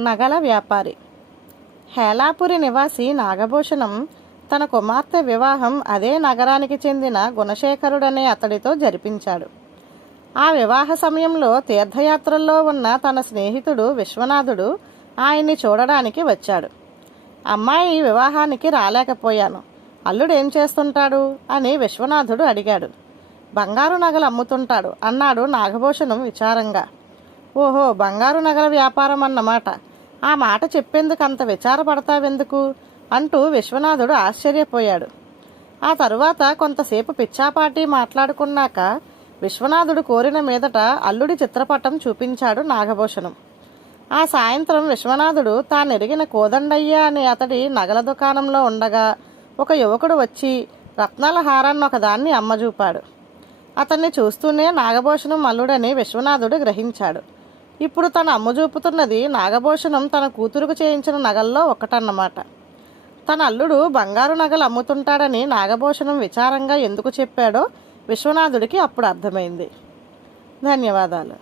నగల వ్యాపారి. హేలాపురి నివాసి నాగభూషణం తన కుమార్తె వివాహం అదే నగరానికి చెందిన గుణశేఖరుడనే అతడితో జరిపించాడు. ఆ వివాహ సమయంలో తీర్థయాత్రల్లో ఉన్న తన స్నేహితుడు విశ్వనాథుడు ఆయన్ని చూడడానికి వచ్చాడు. అమ్మాయి వివాహానికి రాలేకపోయాను. అల్లుడు ఏం చేస్తుంటాడు? అని విశ్వనాథుడు అడిగాడు. బంగారు నగలు అమ్ముతుంటాడు అన్నాడు నాగభూషణం విచారంగా. ఓహో బంగారు నగల వ్యాపారం అన్నమాట. ఆ మాట చెప్పేందుకు అంత విచారపడతావెందుకు? అంటూ విశ్వనాథుడు ఆశ్చర్యపోయాడు. ఆ తరువాత కొంతసేపు పిచ్చాపాటి మాట్లాడుకున్నాక విశ్వనాథుడు కోరిన మీదట అల్లుడి చిత్రపటం చూపించాడు నాగభూషణం. ఆ సాయంత్రం విశ్వనాథుడు తానెరిగిన కోదండయ్య అనే అతడి నగల దుకాణంలో ఉండగా ఒక యువకుడు వచ్చి రత్నాల హారాన్ని ఒకదాన్ని అమ్మజూపాడు. అతన్ని చూస్తూనే నాగభూషణం అల్లుడని విశ్వనాథుడు గ్రహించాడు. ఇప్పుడు తన అమ్మ చూపుతున్నది నాగభూషణం తన కూతురుకు చేయించిన నగల్లో ఒకటన్నమాట తన అల్లుడు బంగారు నగలు అమ్ముతుంటాడని నాగభూషణం విచారంగా ఎందుకు చెప్పాడో విశ్వనాథుడికి అప్పుడు అర్థమైంది. ధన్యవాదాలు.